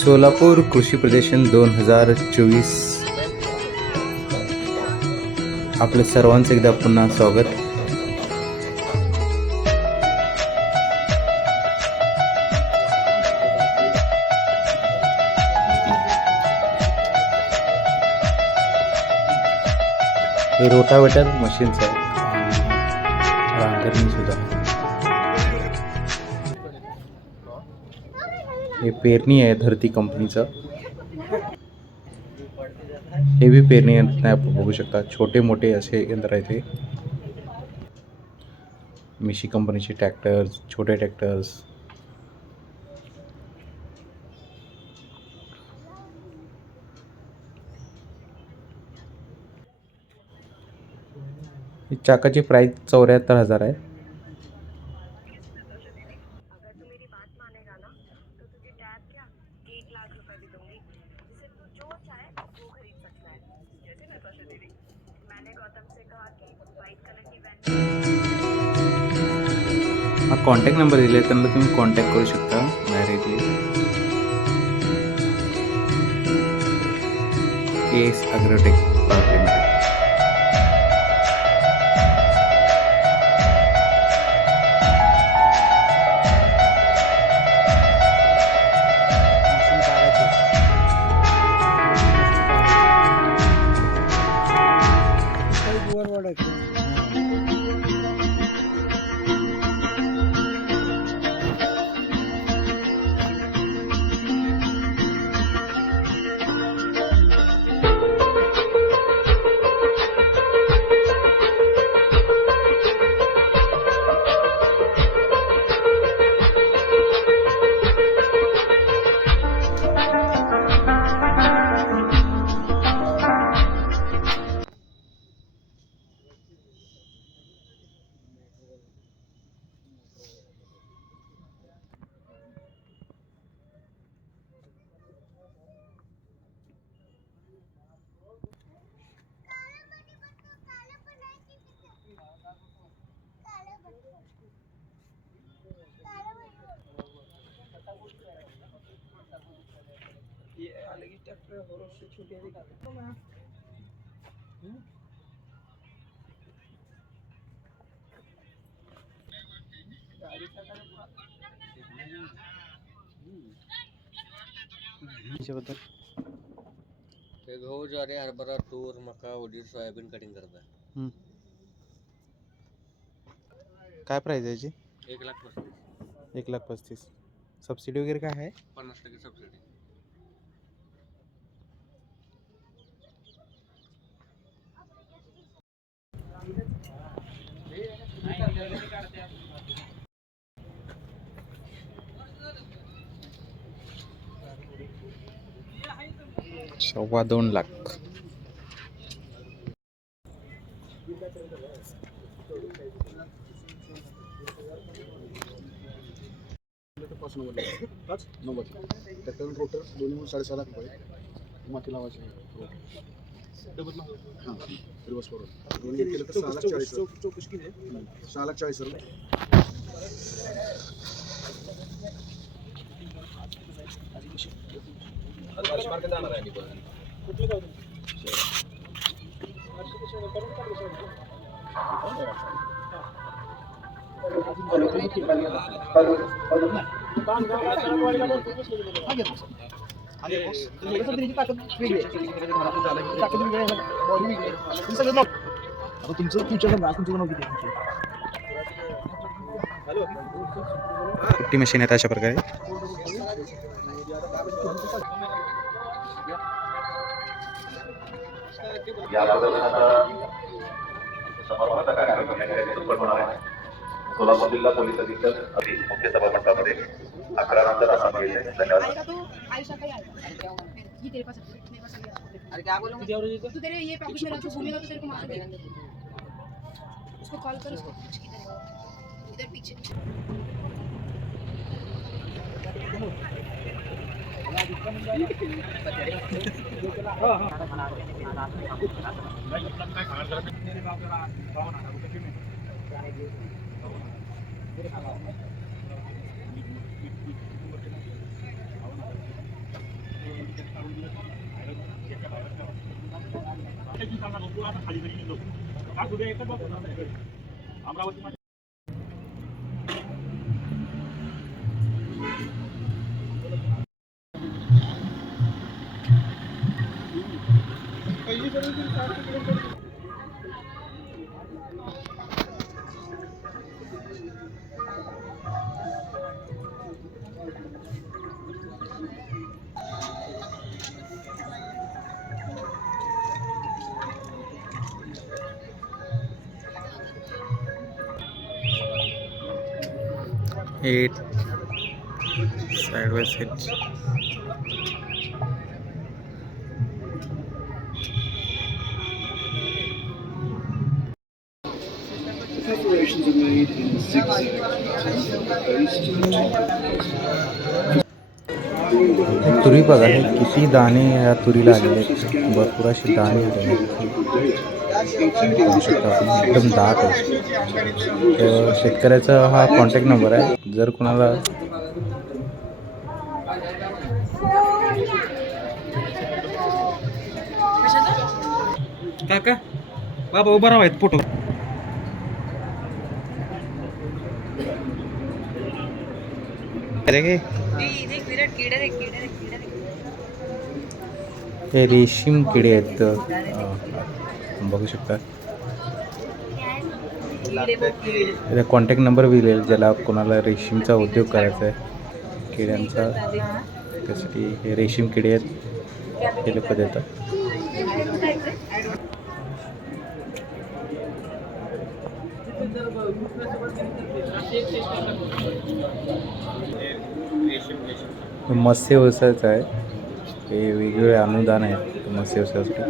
सोलापूर कृषी प्रदर्शन 2024. आपलं सर्वांचं एकदा पुन्हा स्वागत. हे रोटावेटर मशीन्स आहे आणि रांगरणी सुद्धा. हे पेरणी आहे धरती कंपनीचं. हेवी पेरणी यंत्र आपण बघू शकता. छोटे मोठे असे यंत्र आहे ते. मिशी कंपनीचे ट्रॅक्टर्स, छोटे ट्रॅक्टर्स. चाकाची प्राइस 74,000 आहे. हा कॉन्टॅक्ट नंबर दिले आहे, त्यांना तुम्ही कॉन्टॅक्ट करू शकता डायरेक्टली. केस ॲग्रोटेक प्रायव्हेट लिमिटेड. ते गहू, ज्वारी, हरभरा, तूर, मका, उडीद, सोयाबीन कटिंग करत आहे. काय प्राइस आहे याची? 1,35,000. 1,35,000. सबसिडी वगैरे काय आहे? 50% सबसिडी. ₹2.25 लाख. ट्रॅक्टर रोटर दोन्ही मिळून 6.5 लाख रुपये. माती लावायचे हां रिवर्स फॉरवर्ड दोन्ही केलं तर 6,40,000 तुमचं फ्युचर तुमचं नाव किती कुट्टी मशीन आहेत अशा प्रकारे. या प्रदर्शनाचा समारोहाचा कार्यक्रम या ठिकाणी संपन्न होणार आहे. सोलापूर जिल्हा पोलीस अधीक्षक मुख्य सभामंडपामध्ये 11 नंतर असा मिळेल. धन्यवाद. अरे क्या बोलूं तू तेरे ये ऑफिस में रख घूमेगा तो तेरे को मार देगा. उसको कॉल कर, उसको पूछ किधर है, इधर पीछे. 8 side by side. Preparations are made in zigzag patterns based तुरी बघा हे किती दाणे या तुरीला आलेले आहेत. भरपूर अशी दाणे आलेले आहेत. बघू शकता आपण एकदम दाट आहे. तर शेतकऱ्याचा हा कॉन्टॅक्ट नंबर आहे. जर कोणाला काका बाबा उभा राहा फोटो हे रेशीम किडे आहेत. बघू शकता कॉन्टॅक्ट नंबर बी दिलेला ज्याला कोणाला रेशीमचा उद्योग करायचा आहे किड्यांचा त्यासाठी हे रेशीम किडे आहेत हे लोक देतात. मत्स्य व्यवसायाचं आहे. हे वेगवेगळे अनुदान आहेत मत्स्य व्यवसायासाठी.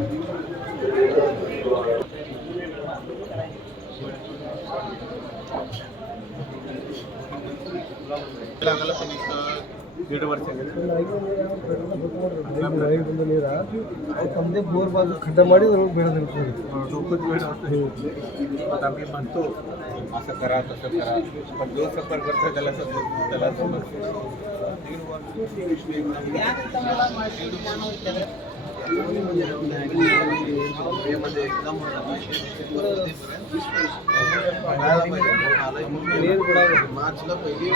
ಬೋರ್ ಬಾಜು ಖಡ್ಡ ಮಾಡಿ ಬೇಡ आता मी म्हणतो असं करा तसं करा पण जो सफर करतो त्याला मार्चला पहिली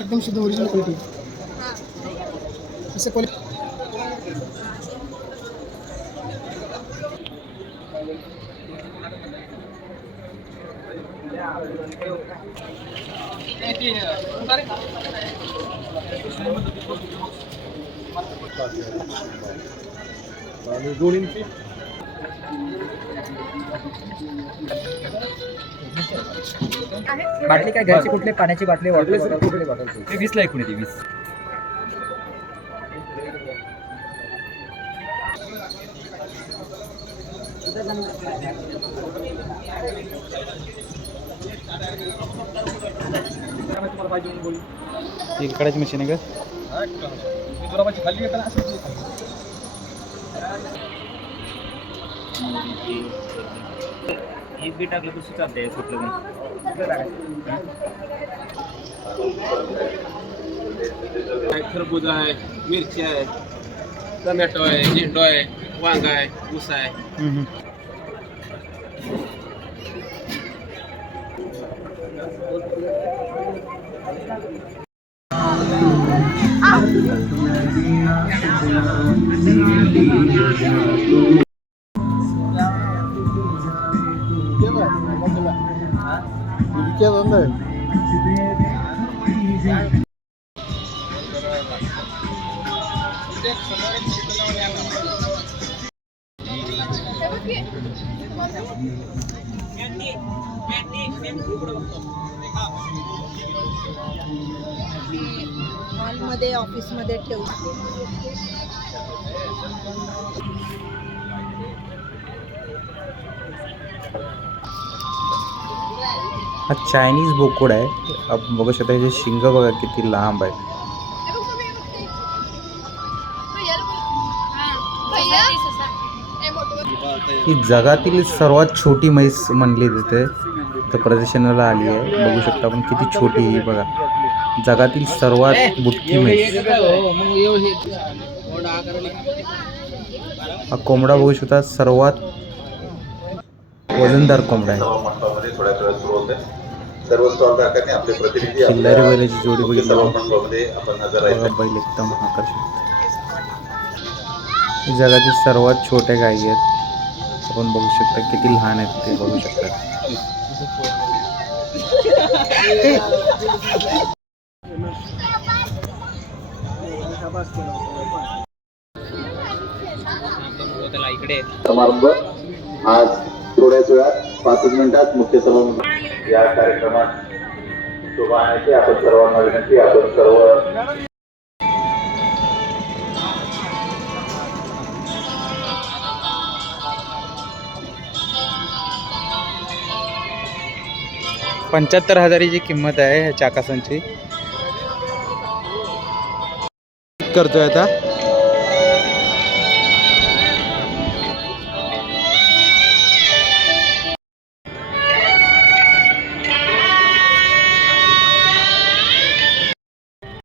एकदम शुद्ध ओरिजिनल क्वालिटी इससे क्वालिटी बाटली काय घ्यायची कुठले पाण्याची बाटली वाटली कुठली बॉटल 20 ला एकूण येते 20. एक काढायची मशीन आहे का? खाली येताना असं एक बी टाकलं तर चालतंय कुठलं खरबूज आहे मिरची आहे टोमॅटो आहे झेंडू आहे वांगा आहे ऊस आहे. क्या धंदा है हॉलमध्ये ऑफिसमध्ये ठेवू. हा चायनीज बोकड आहे. आपण बघू शकता ह्याचे शिंग बघा किती लांब आहेत. ही जगातील सर्वात छोटी म्हैस म्हणली जाते. तर प्रदर्शनाला आली आहे. बघू शकता आपण किती छोटी ही बघा. जगातील सर्वात बुटकी म्हैस. हा कोंबडा बघू शकता, सर्वात वजनदार कोंबडा आहे. सभामंडपामध्ये थोड्या वेळात सुरू होते. सर्व स्टॉल धारकांनी आपले प्रतिनिधी खिल्लारी बैलाची जोडी मुख्य बघितली सभामंडपामध्ये आपण हजर बघा, राहायचं. बैल एकदम आकर्षक. जगातील सर्वात छोट्या गायी आहेत. आपण बघू शकता किती लहान आहेत ते बघू शकता. समारंभ आज थोड्याच वेळात 5 मिनिटात मुख्य सभामंडप या कार्यक्रमात शोभा आणायची आपण सर्वांना विनंती. आपण सर्व $75,000ची किंमत आहे ह्या चाकासांची. करतोय आता